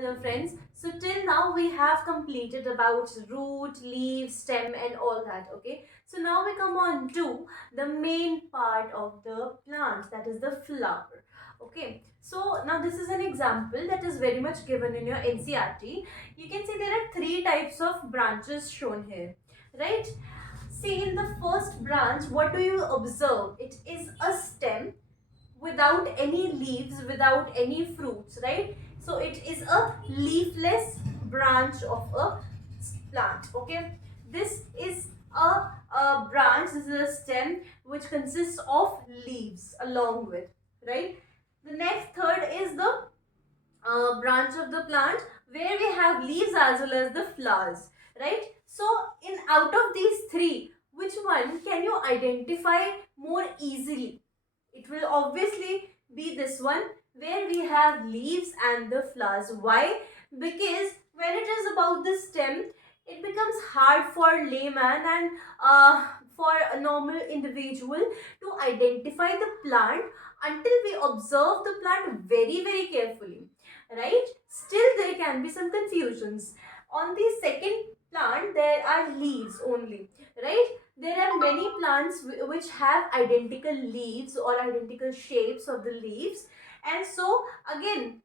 Hello friends. So till now we have completed about root, leaf, stem and all that. Okay. So now we come on to the main part of the plant, that is the flower. Okay. So now this is an example that is very much given in your NCERT. You can see there are three types of branches shown here. Right. See, in the first branch, what do you observe? It is a stem without any leaves, without any fruits, right? So it is a leafless branch of a plant. Okay, this is a branch, this is a stem which consists of leaves along with, right? The next third is the branch of the plant where we have leaves as well as the flowers, right? So in out of these three, which one can you identify more easily? It will obviously be this one where we have leaves and the flowers. Why? Because when it is about the stem, it becomes hard for layman and for a normal individual to identify the plant until we observe the plant very carefully, right? Still there can be some confusions. On the second plant there are leaves only, right? There are many plants which have identical leaves or identical shapes of the leaves, and so again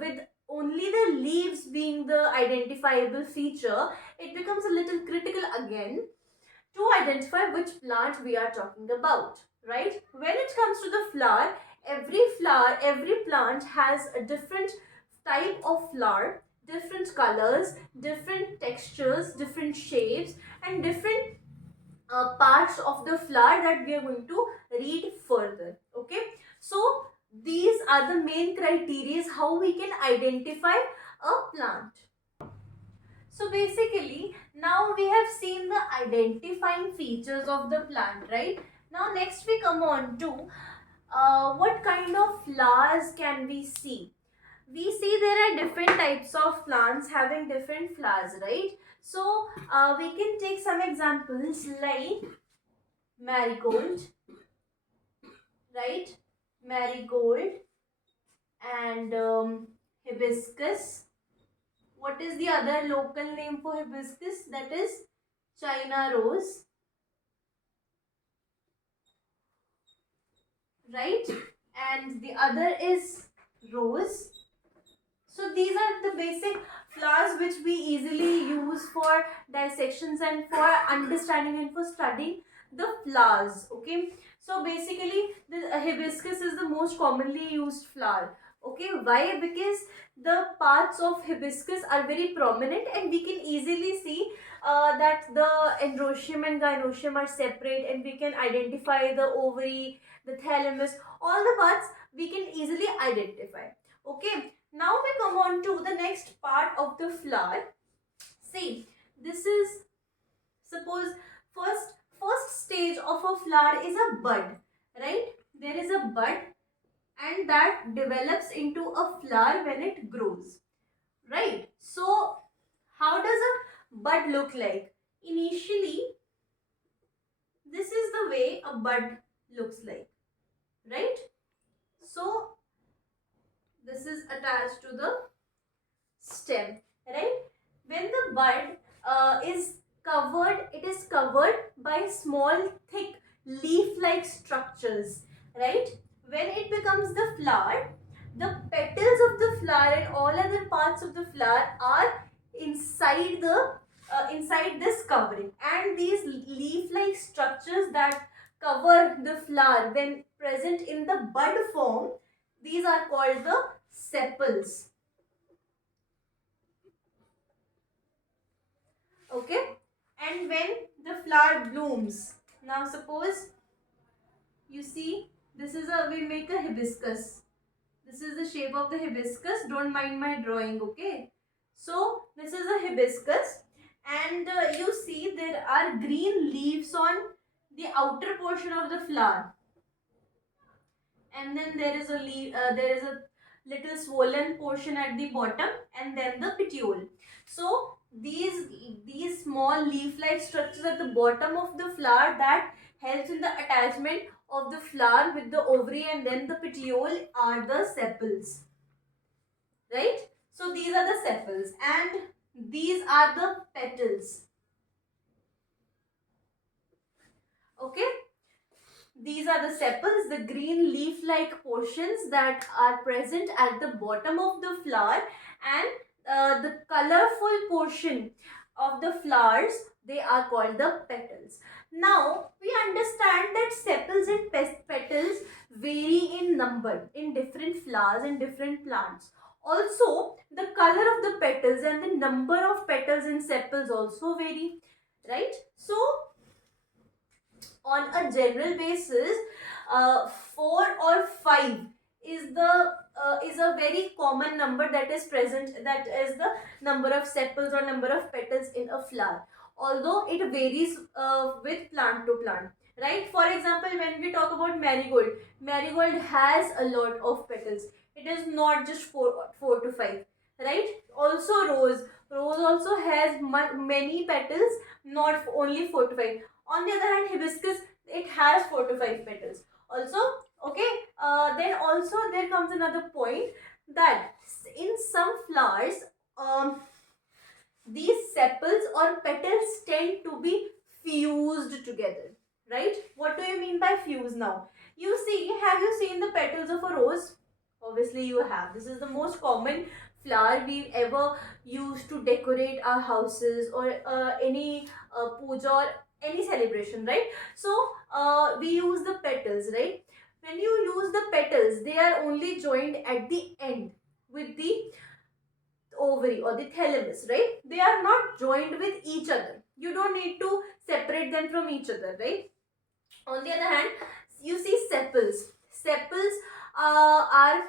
with only the leaves being the identifiable feature, it becomes a little critical again to identify which plant we are talking about, right? When it comes to the flower, every plant has a different type of flower, different colors, different textures, different shapes, and different parts of the flower that we are going to read further. Okay, so these are the main criteria how we can identify a plant. So basically now we have seen the identifying features of the plant, right? Now next we come on to what kind of flowers can we see? We see there are different types of plants having different flowers, right? So we can take some examples like marigold, right? Marigold and hibiscus. What is the other local name for hibiscus? That is China rose, right? And the other is rose. So these are the basic flowers which we easily use for dissections and for understanding and for studying the flowers. Okay, so basically the hibiscus is the most commonly used flower. Okay, why? Because the parts of hibiscus are very prominent and we can easily see that the androecium and gynoecium are separate, and we can identify the ovary, the thalamus, all the parts we can easily identify. Okay, now we come on to the next part of the flower. See, this is, suppose, first stage of a flower is a bud, right? There is a bud and that develops into a flower when it grows, right? So how does a bud look like? Initially, this is the way a bud looks like, right? So this is attached to the stem, right? When the bud is covered, it is covered by small thick leaf-like structures, right? When it becomes the flower, the petals of the flower and all other parts of the flower are inside the inside this covering, and these leaf-like structures that cover the flower when present in the bud form, these are called the sepals. Okay, and when the flower blooms, now suppose you see, this is a, we make a hibiscus, this is the shape of the hibiscus, don't mind my drawing. Okay, so this is a hibiscus, and you see there are green leaves on the outer portion of the flower, and then there is a there is a little swollen portion at the bottom, and then the petiole. So these small leaf-like structures at the bottom of the flower that helps in the attachment of the flower with the ovary and then the petiole are the sepals, right? So these sepals, and these are the petals. Okay, these are the sepals, the green leaf-like portions that are present at the bottom of the flower, and the colorful portion of the flowers, they are called the petals. Now, we understand that sepals and petals vary in number in different flowers and different plants. Also, the color of the petals and the number of petals in sepals also vary, right? So, on a general basis, 4 or 5 is a very common number that is present, that is the number of sepals or number of petals in a flower, although it varies with plant to plant, right? For example, when we talk about marigold, marigold has a lot of petals. It is not just 4 to 5, right? Also rose also has many petals, not only 4 to 5. On the other hand, hibiscus, it has 4 to 5 petals also. Okay, then also there comes another point that in some flowers, these sepals or petals tend to be fused together, right? What do you mean by fuse now? You see, have you seen the petals of a rose? Obviously you have. This is the most common flower we ever used to decorate our houses or any puja or any celebration, right? So we use the petals, right? When you use the petals, they are only joined at the end with the ovary or the thalamus, right? They are not joined with each other. You don't need to separate them from each other, right? On the other hand, you see sepals. Sepals are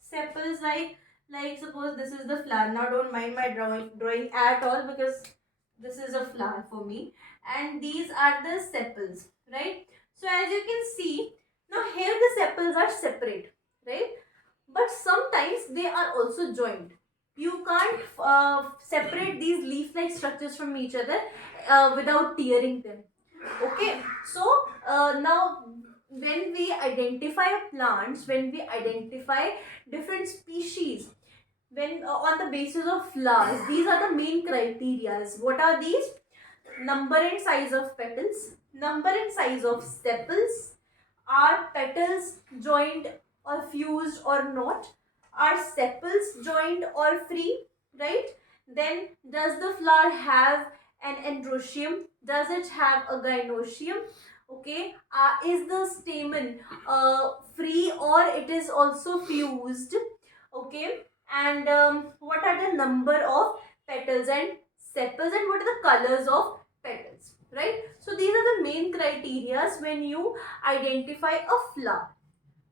sepals like suppose this is the flower. Now don't mind my drawing at all, because this is a flower for me, and these are the sepals, right? So as you can see, now here the sepals are separate, right? But sometimes they are also joined. You can't separate these leaf-like structures from each other without tearing them. Okay, so now when we identify plants, when we identify different species, when on the basis of flowers, these are the main criterias. What are these? Number and size of petals, number and size of sepals, are petals joined or fused or not, are sepals joined or free, right? Then does the flower have an androecium, does it have a gynoecium? Okay, is the stamen free or it is also fused? Okay, and what are the number of petals and sepals, and what are the colors of petals, right? So these are the main criterias when you identify a flower.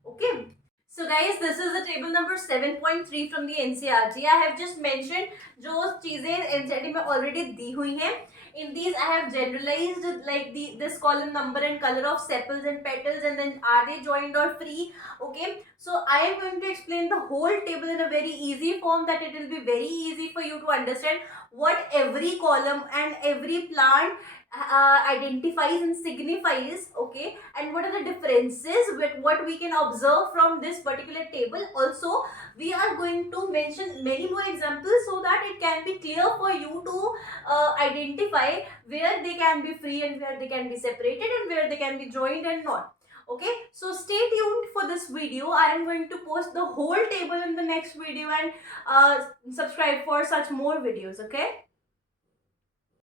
Okay, so guys, this is the table number 7.3 from the NCERT. I have just mentioned जो चीजें NCERT में already दी हुई हैं. In these I have generalized like this column number and color of sepals and petals, and then are they joined or free. Okay, so I am going to explain the whole table in a very easy form, that it will be very easy for you to understand what every column and every plant identifies and signifies. Okay, and what are the differences with what we can observe from this particular table. Also, we are going to mention many more examples so that it can be clear for you to identify where they can be free and where they can be separated and where they can be joined and not. Okay, so stay tuned for this video. I am going to post the whole table in the next video, and subscribe for such more videos. Okay.